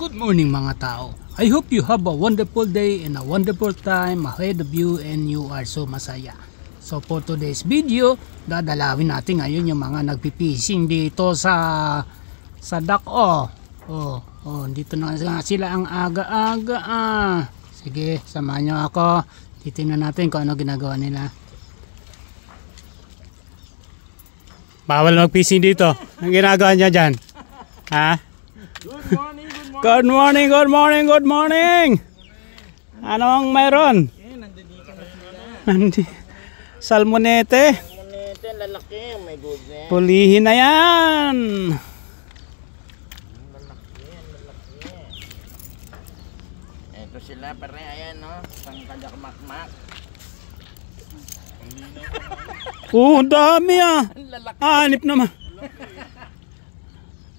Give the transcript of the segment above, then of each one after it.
Good morning mga tao. I hope you have a wonderful day and a wonderful time ahead of you and you are so masaya. So for today's video, dadalawin natin ngayon yung mga nagpipising dito sa dock. Dito na sila ang aga-aga. Sige, samahan nyo ako. Titingnan natin kung ano ginagawa nila. Bawal magpising dito. Ang ginagawa niya dyan? Ha? Good morning, good morning, good morning. Anong mayroon? Salmonete. Salmonete, lalaki. Oh my goodness. Pulihin na yan. Lalaki. Ito sila pare, ayan no. Sangkadak-makmak. Dami Hanip naman.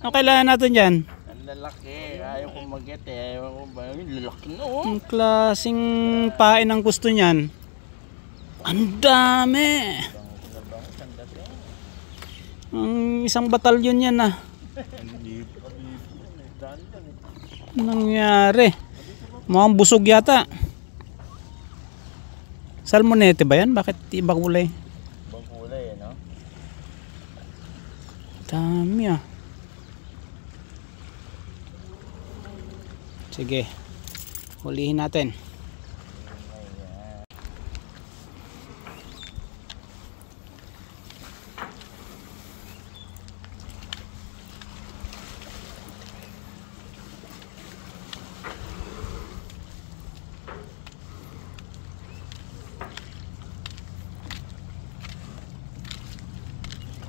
Ano kailangan natin dyan? Ang lalaki. Ayaw ko mag-get eh. Ayaw ko ba? Lalaki no. Ang klaseng pain ang gusto niyan. Ang dami. Ang isang batalyon yan nangyari. Mukhang busog yata. Salmonete ba yan? Bakit iba kulay? Ibang kulay no? Dami Sige, hulihin natin.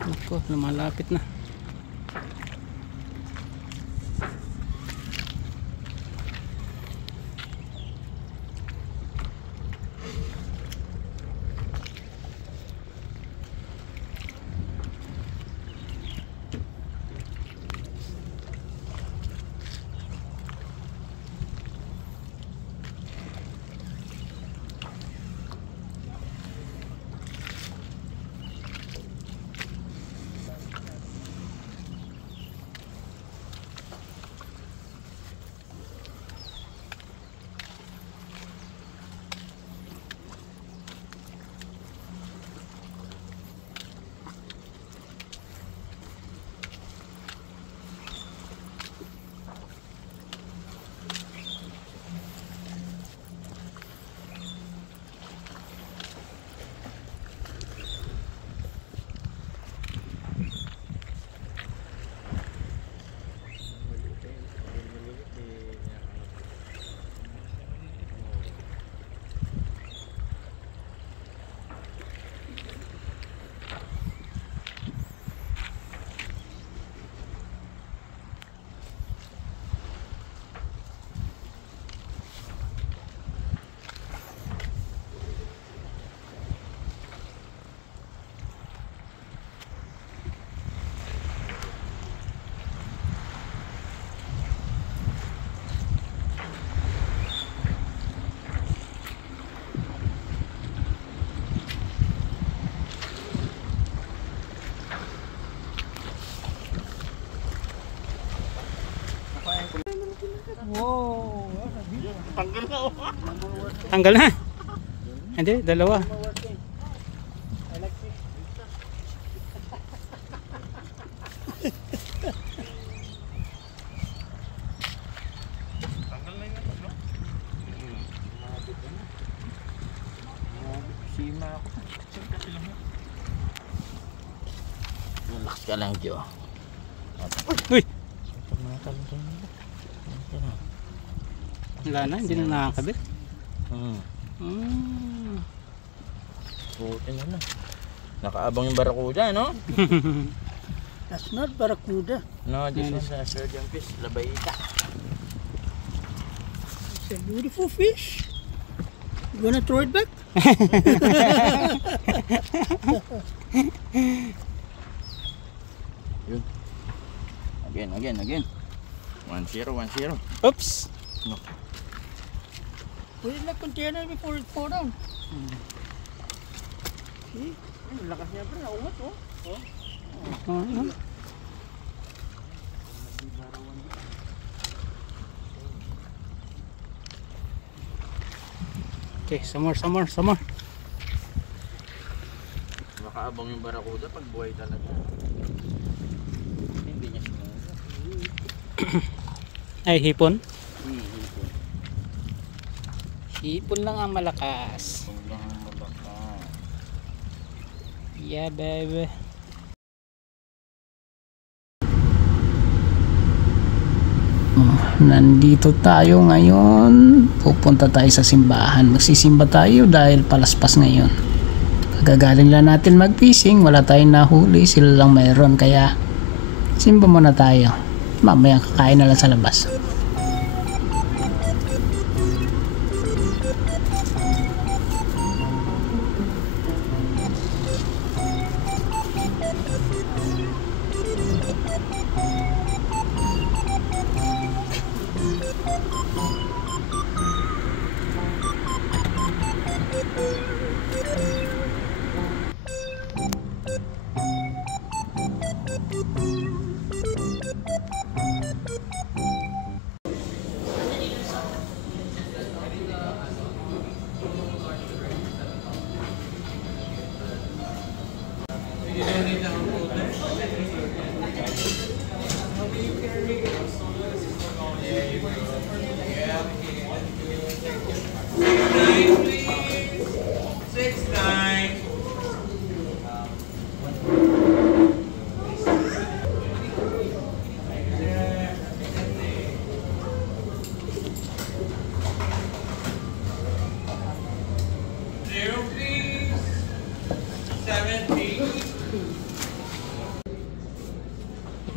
Ako, lumalapit na. Wow. Tanggal na Tanggal na. Hindi, dalawa. Tanggal na yun no? Sima ako. Relax ka lang Joe. Uy! Wala na, hindi na nakakabit. Buti na. Nakaabang yung barakuda, no? That's not barracuda. No, this is a sturgeon fish, labayita. It's a beautiful fish. You wanna throw it back? Yun. Again. 1-0. Oops. No. Put it in the container before it fall down. See? Ang lakas niya pre, naungat oh. Okay, some more. Makaabang yung barakuda pag buhay talaga. Hindi niya sinunod. Ay, hipon? Hipon. Hipon lang ang malakas. Hipon lang ang malakas. Yeah, baby. Nandito tayo ngayon. Pupunta tayo sa simbahan. Magsisimba tayo dahil palaspas ngayon. Kagagaling lang natin mag-fishing. Wala tayong nahuli. Sila lang mayroon. Kaya simba muna tayo. Mamaya kakain na lang sa labas.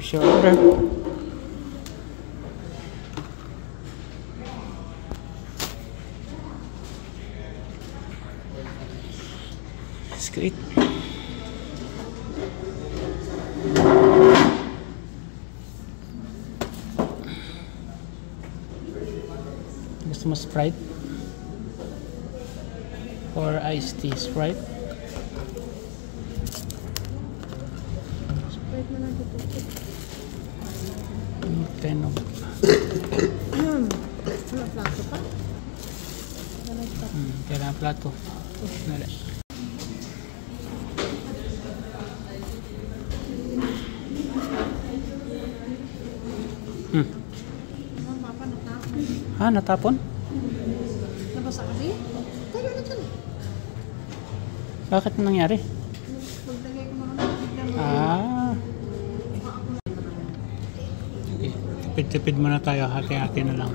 Sure. That's great. Gusto mo Sprite? Or iced tea? Sprite? Sprite na lang dito. Ano Plato pa? Kailangan plato. Nala. Papa, natapon. Ah, natapon? Nabasa kasi? Tayo na dyan. Bakit nangyari? Maglagay ko naman. Biglang Okay. Tipid-tipid muna tayo. Hati-hati na lang.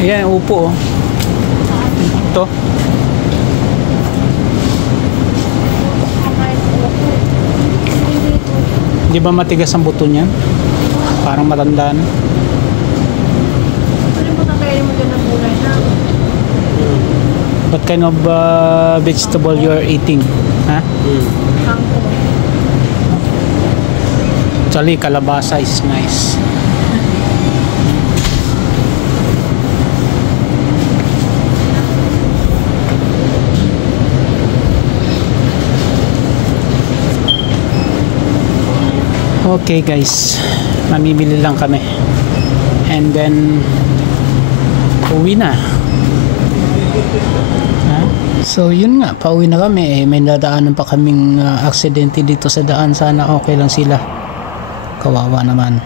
Ayan, upo oh. Ito. Di ba matigas ang buto niyan? Parang matandaan. ano mo kakainin mo dyan ng gulay na? What kind of vegetable you're eating? Ha? Kangkong. Actually, kalabasa is nice. Okay guys, mamimili lang kami and then uwi na. So yun nga, pauwi na kami. May dadaanan pa kaming aksidente dito sa daan. Sana okay lang sila, kawawa naman.